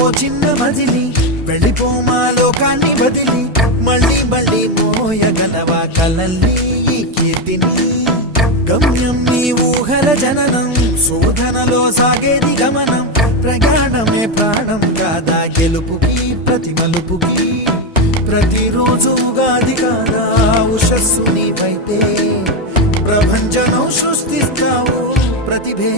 ఓ చిన్న మజిలి వెళ్ళిపోమా లోకాన్ని వదిలి మళ్ళీ మళ్ళీ మోయగలవా కలల్ని ఈ కీర్తిని గమ్యం నీ ఊహల జననం శోధనలో సాగేది గమనం ప్రయాణమే ప్రాణం కాదా గెలుపుకి ప్రతి మలుపుకి ప్రతిరోజు ఉగాది కాదా ఉషస్సు నీవైతే ప్రభంజనం సృష్టిస్తావు ప్రతిభే